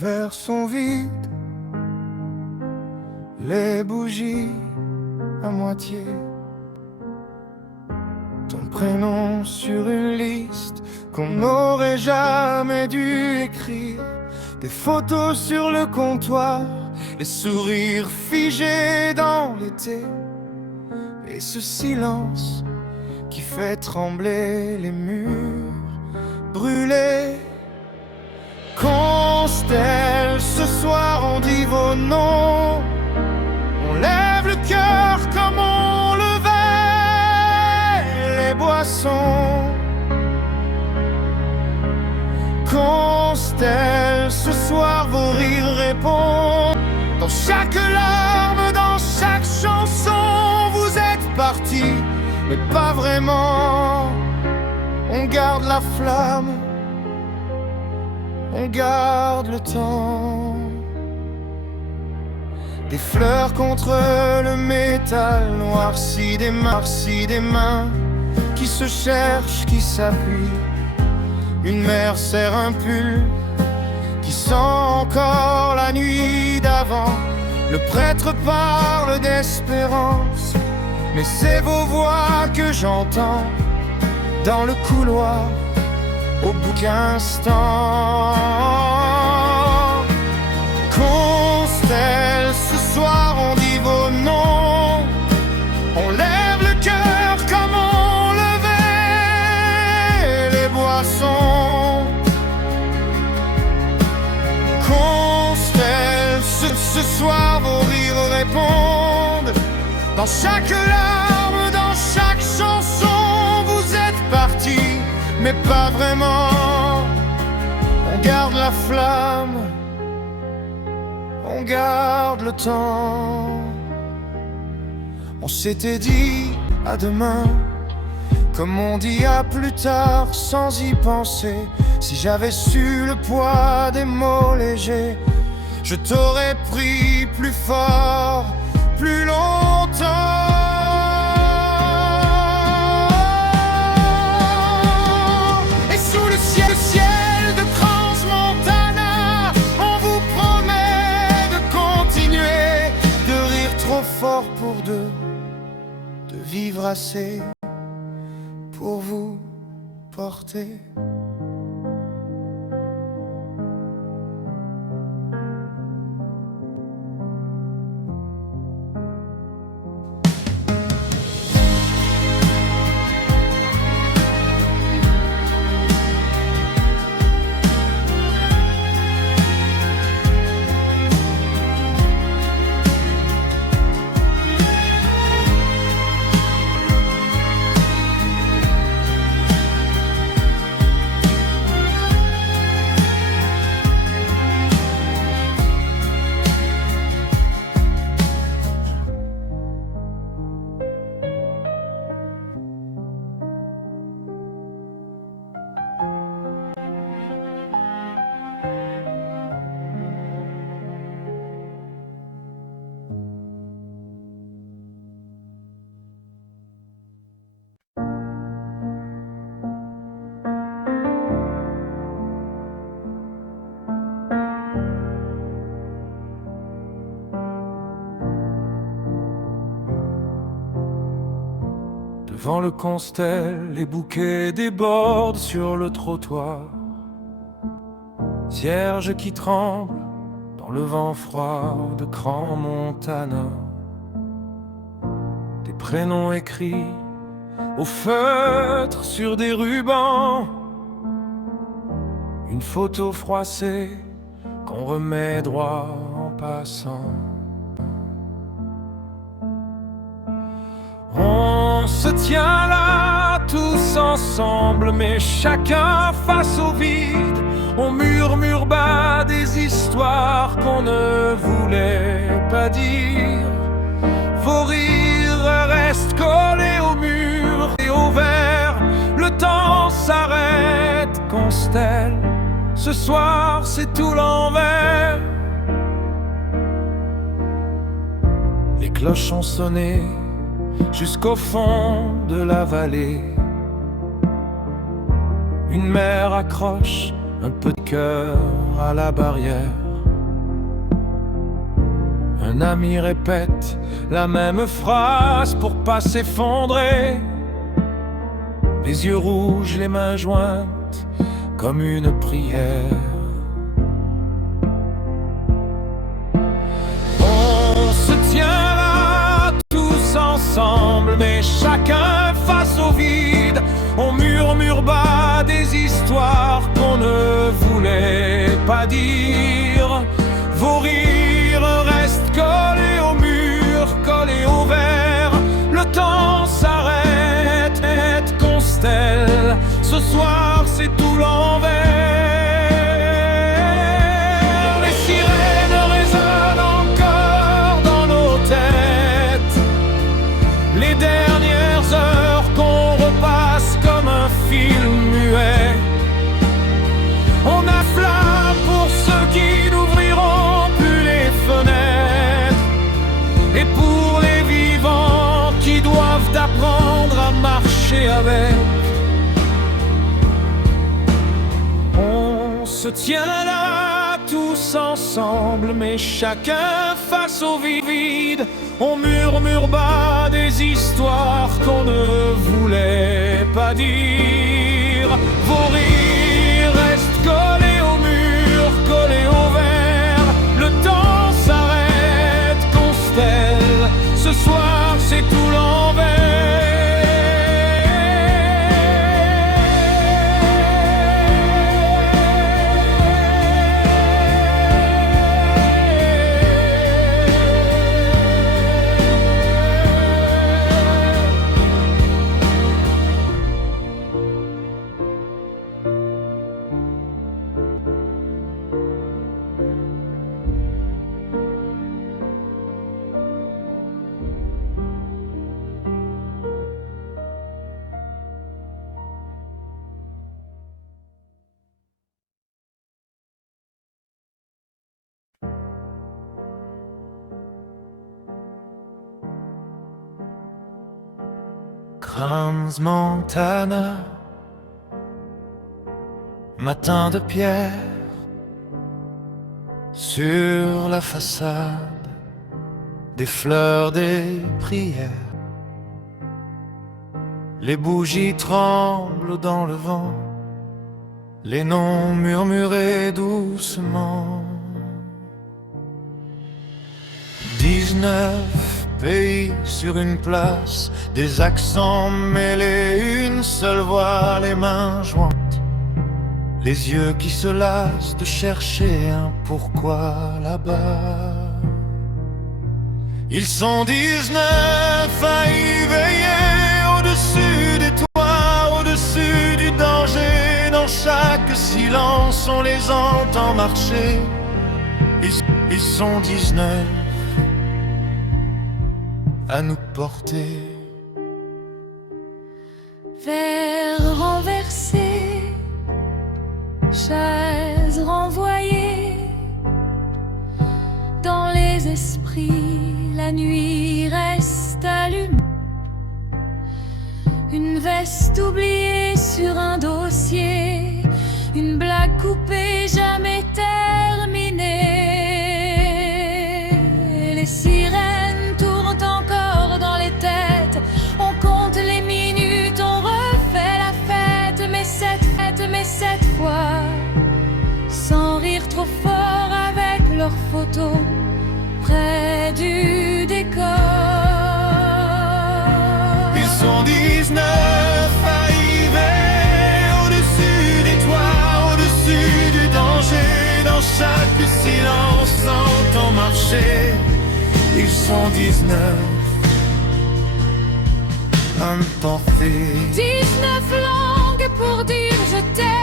verres sont vides, les bougies à moitié. Ton prénom sur une liste qu'on n'aurait jamais dû écrire. Des photos sur le comptoir, les sourires figés dans l'été. Et ce silence qui fait trembler les murs brûlés. Constelle, ce soir on dit vos noms. On lève le cœur comme on levait les boissons. Constelle, ce soir vos rires répondent. Dans chaque larme, dans chaque chanson, vous êtes partis, mais pas vraiment. On garde la flamme, on garde le temps. Des fleurs contre le métal noirci, des mains qui se cherchent, qui s'appuient. Une mère serre un pull qui sent encore la nuit d'avant. Le prêtre parle d'espérance, mais c'est vos voix que j'entends dans le couloir au bout d'instant. Constelle, ce soir on dit vos noms. On lève le cœur comme on levait les boissons. Constelle, ce soir vos rires répondent. Dans chaque larme, dans chaque chanson, vous êtes partis, mais pas vraiment. On garde la flamme, on garde le temps. On s'était dit à demain, comme on dit à plus tard sans y penser. Si j'avais su le poids des mots légers, je t'aurais pris plus fort, plus longtemps. Et sous le ciel de Transmontana, on vous promet de continuer, de rire trop fort pour deux, de vivre assez pour vous porter. Devant le Constelle, les bouquets débordent sur le trottoir. Cierge qui tremble dans le vent froid de Crans-Montana. Des prénoms écrits au feutre sur des rubans. Une photo froissée qu'on remet droit en passant. On se tient là tous ensemble, mais chacun face au vide. On murmure bas des histoires qu'on ne voulait pas dire. Vos rires restent collés au mur et au verre. Le temps s'arrête, Constelle. Ce soir c'est tout l'envers. Les cloches ont sonné jusqu'au fond de la vallée. Une mère accroche un petit cœur à la barrière. Un ami répète la même phrase pour pas s'effondrer. Les yeux rouges, les mains jointes, comme une prière. On se tient là tous ensemble, mais chacun face au vide. On murmure bas des histoires qu'on ne voulait pas dire. Vos rires restent collés au mur, collés au verre. Le temps s'arrête, constelle. Ce soir c'est tout l'envers. Les sirènes résonnent encore dans nos têtes. Les dernières heures qu'on repasse comme un film muet. On a flamme pour ceux qui n'ouvriront plus les fenêtres, et pour les vivants qui doivent apprendre à marcher avec. On se tient là tous ensemble, mais chacun face au vide. On murmure bas des histoires qu'on ne voulait pas dire. Vos rires restent collés au mur, collés au verre. Le temps s'arrête, constelle. Ce soir c'est tout l'envers. Crans Montana, matin de pierre, sur la façade, des fleurs, des prières. Les bougies tremblent dans le vent, les noms murmurés doucement. 19 pays sur une place, des accents mêlés, une seule voix, les mains jointes, les yeux qui se lassent de chercher un pourquoi là-bas. Ils sont 19 à y veiller, au-dessus des toits, au-dessus du danger. Dans chaque silence on les entend marcher. Ils sont 19 à nous porter. Verre renversé, chaises renvoyées, dans les esprits la nuit reste allumée. Une veste oubliée sur un dossier, une blague coupée jamais terminée. Les sirènes tournent encore dans les têtes, on compte les minutes, on refait la fête. Mais cette fois, sans rire trop fort, avec leurs photos près du décor. Ils sont 19 arrivés, au-dessus des toits, au-dessus du danger. Dans chaque silence entend marcher. Ils sont 19 à me porter. 19 langues pour dire je t'aime,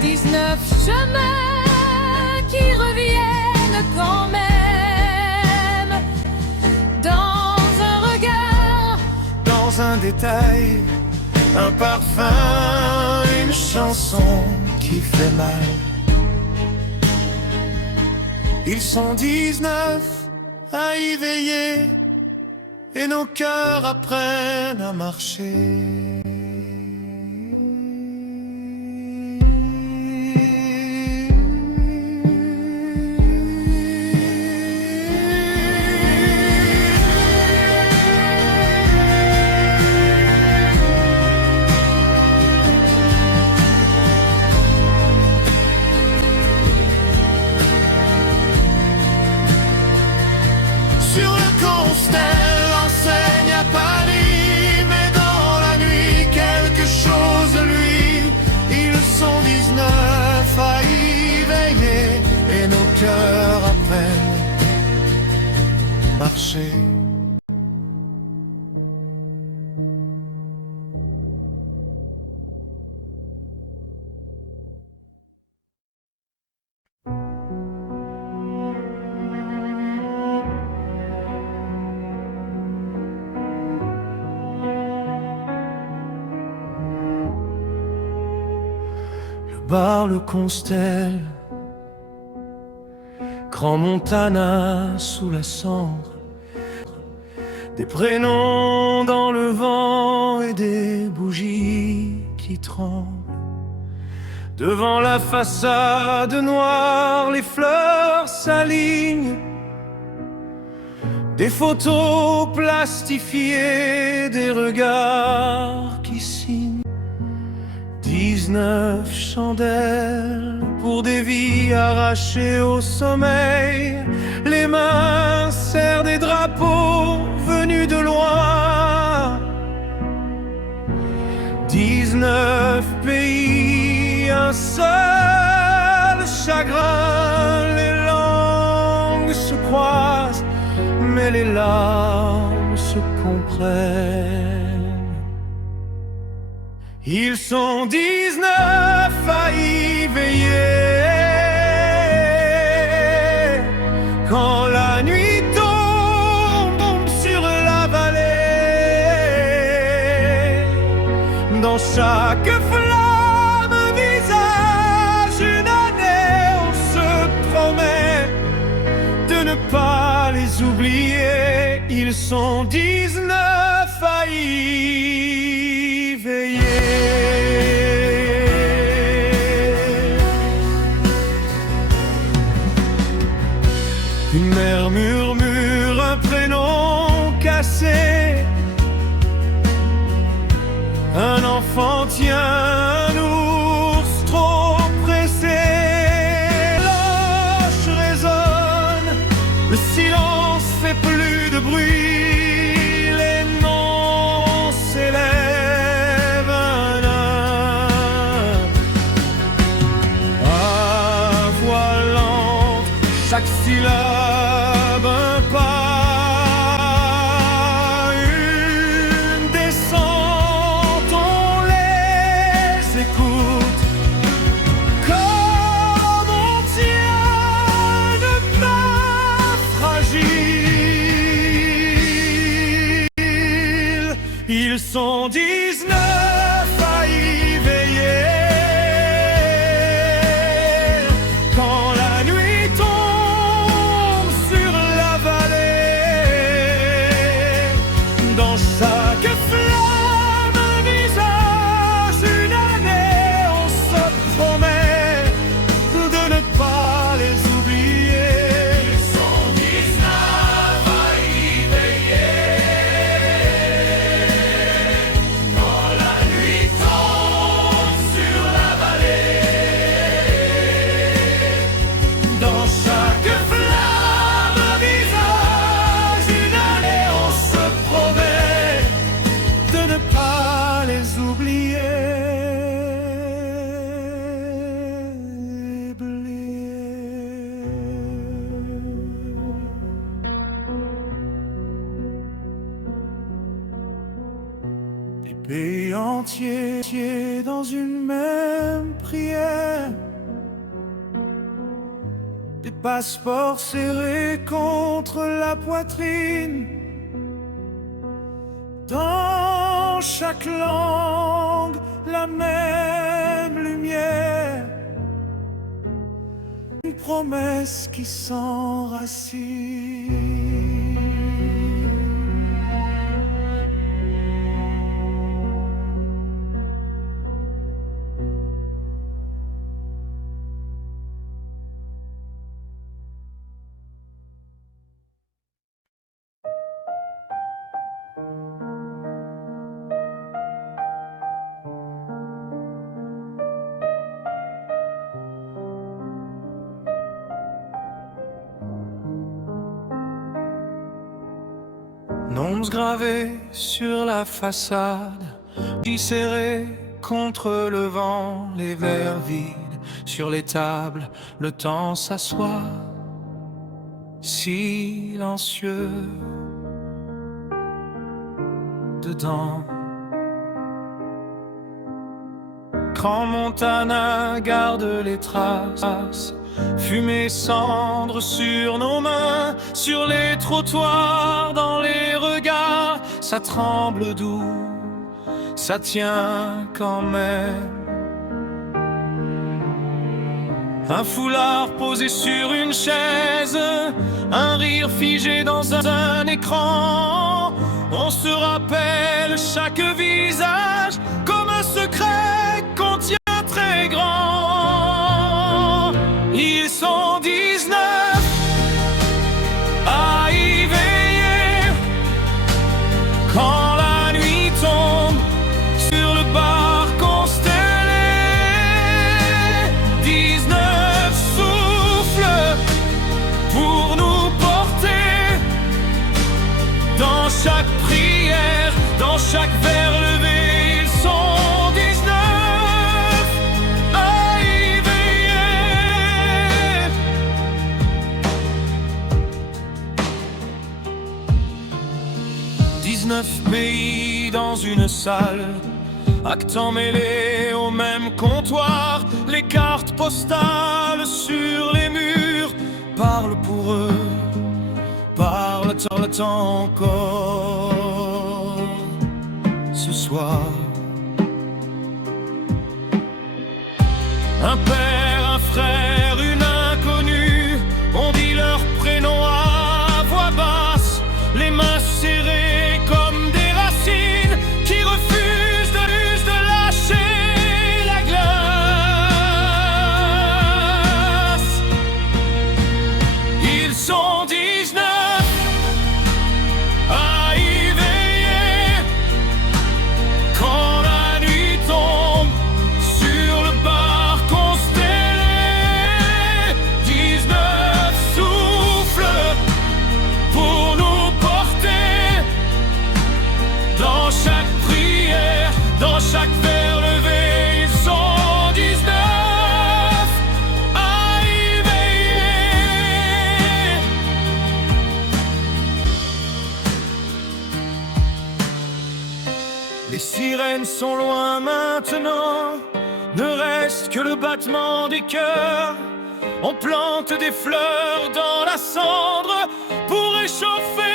19 chemins qui reviennent quand même. Dans un regard, Dans un détail, un parfum, une chanson qui fait mal. Ils sont 19 à y veiller, et nos cœurs apprennent à marcher. cœurs apprennent à marcher. Le bar le constelle, Grand Montana sous la cendre, des prénoms dans le vent et des bougies qui tremblent. Devant la façade noire, les fleurs s'alignent, des photos plastifiées, des regards qui signent. 19 chandelles pour des vies arrachées au sommeil. Les mains serrent des drapeaux venus de loin. 19 pays, un seul chagrin. Les langues se croisent, mais les larmes se comprennent. Ils sont 19 à y veiller. Quand la nuit tombe sur la vallée, dans chaque flamme visage une année, on se promet de ne pas les oublier. Ils sont 19 à y veiller. Une mère murmure un prénom cassé. Un enfant tient un ours trop pressé. L'ange résonne, le silence fait plus de bruit. Les noms s'élèvent un à un. À voix lente, chaque syllabe un pas, une descente, on les écoute. Comme on tient de main fragile. Ils sont 19 à y veiller. Quand la nuit tombe sur la vallée, dans chaque flamme un visage, une année, on se promet de ne pas les oublier. Ils sont 19 à y veiller. Quand la nuit tombe sur la vallée, dans chaque flamme un visage, une année, on se promet de ne pas les oublier. Des pays entiers dans une même prière. Des passeports serrés contre la poitrine. Dans chaque langue, la même lumière. Une promesse qui s'enracine. Noms gravés sur la façade, qui serrés contre le vent, les verres vides sur les tables, le temps s'assoit. silencieux dedans. Grand Montana garde les traces, fumée, cendre sur nos mains, sur les trottoirs, dans les regards. Ça tremble doux, ça tient quand même. Un foulard posé sur une chaise, un rire figé dans un écran. On se rappelle chaque visage comme un secret qu'on tient très grand. Ils sont 19 à y veiller quand la nuit tombe sur le bar constellé. 19 souffles pour nous porter dans chaque prière, dans chaque verre levé. Ils sont 19 à y veiller. 19 pays dans une salle, actants mêlés au même comptoir. Les cartes postales sur les murs parlent pour eux, parlent encore ce soir. Un père, un frère, une inconnue, on dit leur prénom à voix basse, les mains serrées comme des racines qui refusent de lâcher la glace. Ils sont 19 à y veiller quand la nuit tombe sur le bar constellé. 19 souffles pour nous porter dans chaque prière, dans chaque verre levé. Ils sont 19 à y veiller. Les sirènes sont loin maintenant, ne reste que le battement des cœurs. On plante des fleurs dans la cendre pour réchauffer